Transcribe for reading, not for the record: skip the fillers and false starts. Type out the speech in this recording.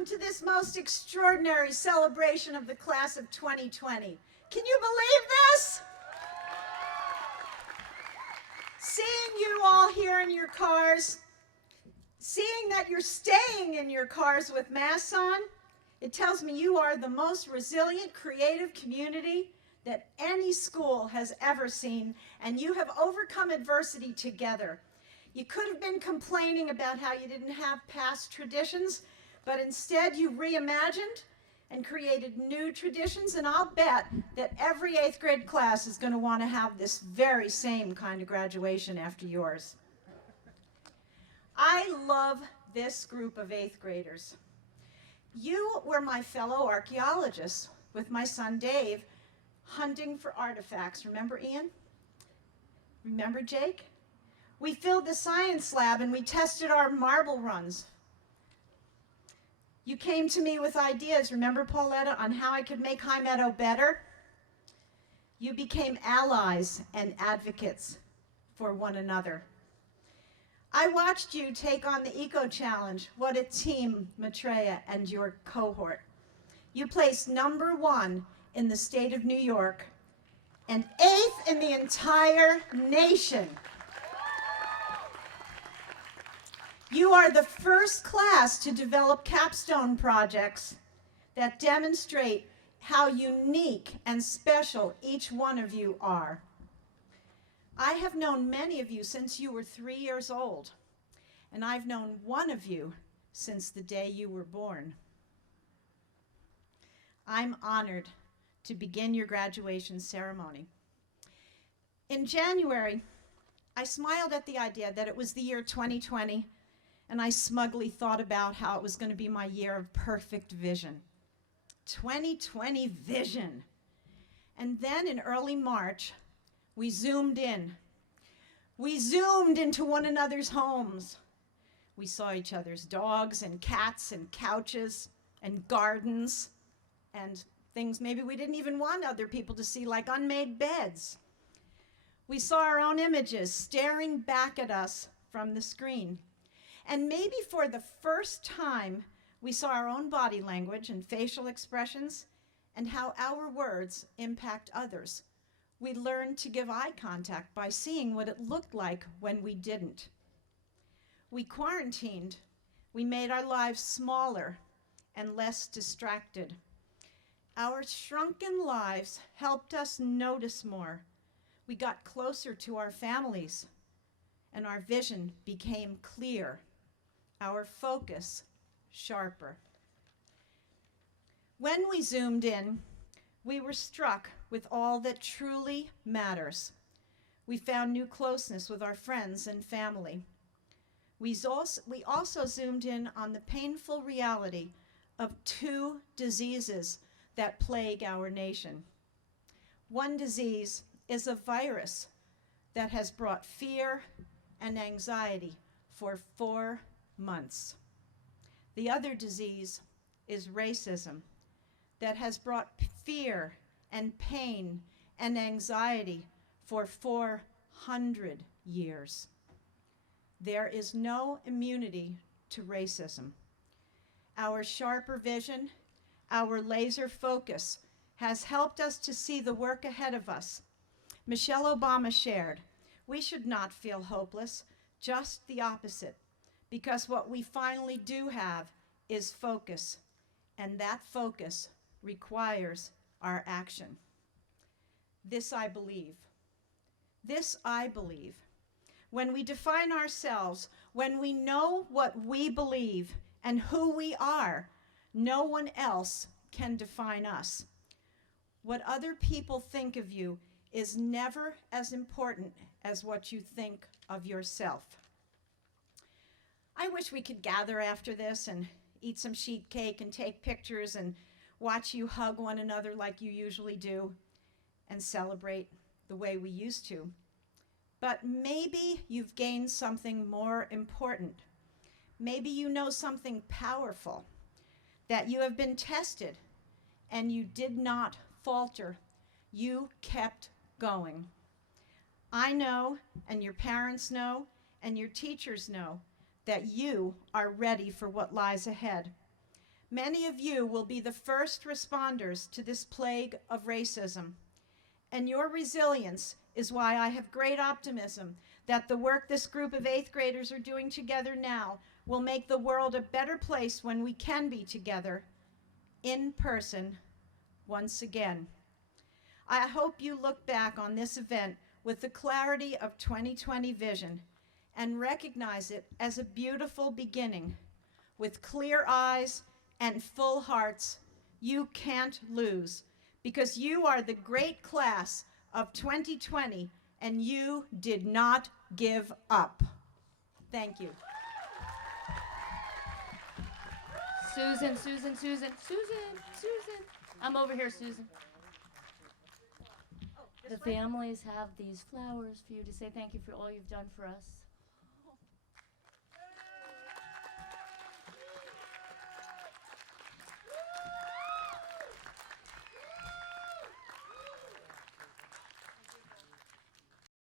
welcome to this most extraordinary celebration of the class of 2020. Can you believe this? Seeing you all here in your cars, seeing that you're staying in your cars with masks on, it tells me you are the most resilient, creative community that any school has ever seen, and you have overcome adversity together. You could have been complaining about how you didn't have past traditions, but instead you reimagined and created new traditions, and I'll bet that every 8th grade class is going to want to have this very same kind of graduation after yours. I love this group of 8th graders. You were my fellow archaeologists with my son Dave hunting for artifacts. Remember Ian? Remember Jake? We filled the science lab and we tested our marble runs. You came to me with ideas, remember Pauletta, on how I could make High Meadow better? You became allies and advocates for one another. I watched you take on the Eco Challenge. What a team, Maitreya and your cohort. You placed #1 in the state of New York and 8th in the entire nation. You are the first class to develop capstone projects that demonstrate how unique and special each one of you are. I have known many of you since you were 3 years old, and I've known one of you since the day you were born. I'm honored to begin your graduation ceremony. In January, I smiled at the idea that it was the year 2020, and I smugly thought about how it was going to be my year of perfect vision. 2020 vision. And then in early March, we zoomed in. We zoomed into one another's homes. We saw each other's dogs and cats and couches and gardens and things maybe we didn't even want other people to see, like unmade beds. We saw our own images staring back at us from the screen. And maybe for the first time, we saw our own body language and facial expressions and how our words impact others. We learned to give eye contact by seeing what it looked like when we didn't. We quarantined. We made our lives smaller and less distracted. Our shrunken lives helped us notice more. We got closer to our families, and our vision became clear. Our focus sharper. When we zoomed in, we were struck with all that truly matters. We found new closeness with our friends and family. We also zoomed in on the painful reality of 2 diseases that plague our nation. One disease is a virus that has brought fear and anxiety for 4 months. The other disease is racism that has brought fear and pain and anxiety for 400 years. There is no immunity to racism. Our sharper vision, our laser focus has helped us to see the work ahead of us. Michelle Obama shared, we should not feel hopeless, just the opposite. Because what we finally do have is focus, and that focus requires our action. This I believe. This I believe. When we define ourselves, when we know what we believe and who we are, no one else can define us. What other people think of you is never as important as what you think of yourself. I wish we could gather after this and eat some sheet cake and take pictures and watch you hug one another like you usually do and celebrate the way we used to. But maybe you've gained something more important. Maybe you know something powerful, that you have been tested and you did not falter. You kept going. I know, and your parents know, and your teachers know, that you are ready for what lies ahead. Many of you will be the first responders to this plague of racism. And your resilience is why I have great optimism that the work this group of 8th graders are doing together now will make the world a better place when we can be together in person once again. I hope you look back on this event with the clarity of 2020 vision and recognize it as a beautiful beginning. With clear eyes and full hearts, you can't lose, because you are the great class of 2020 and you did not give up. Thank you. Susan. I'm over here, Susan. The families have these flowers for you to say thank you for all you've done for us.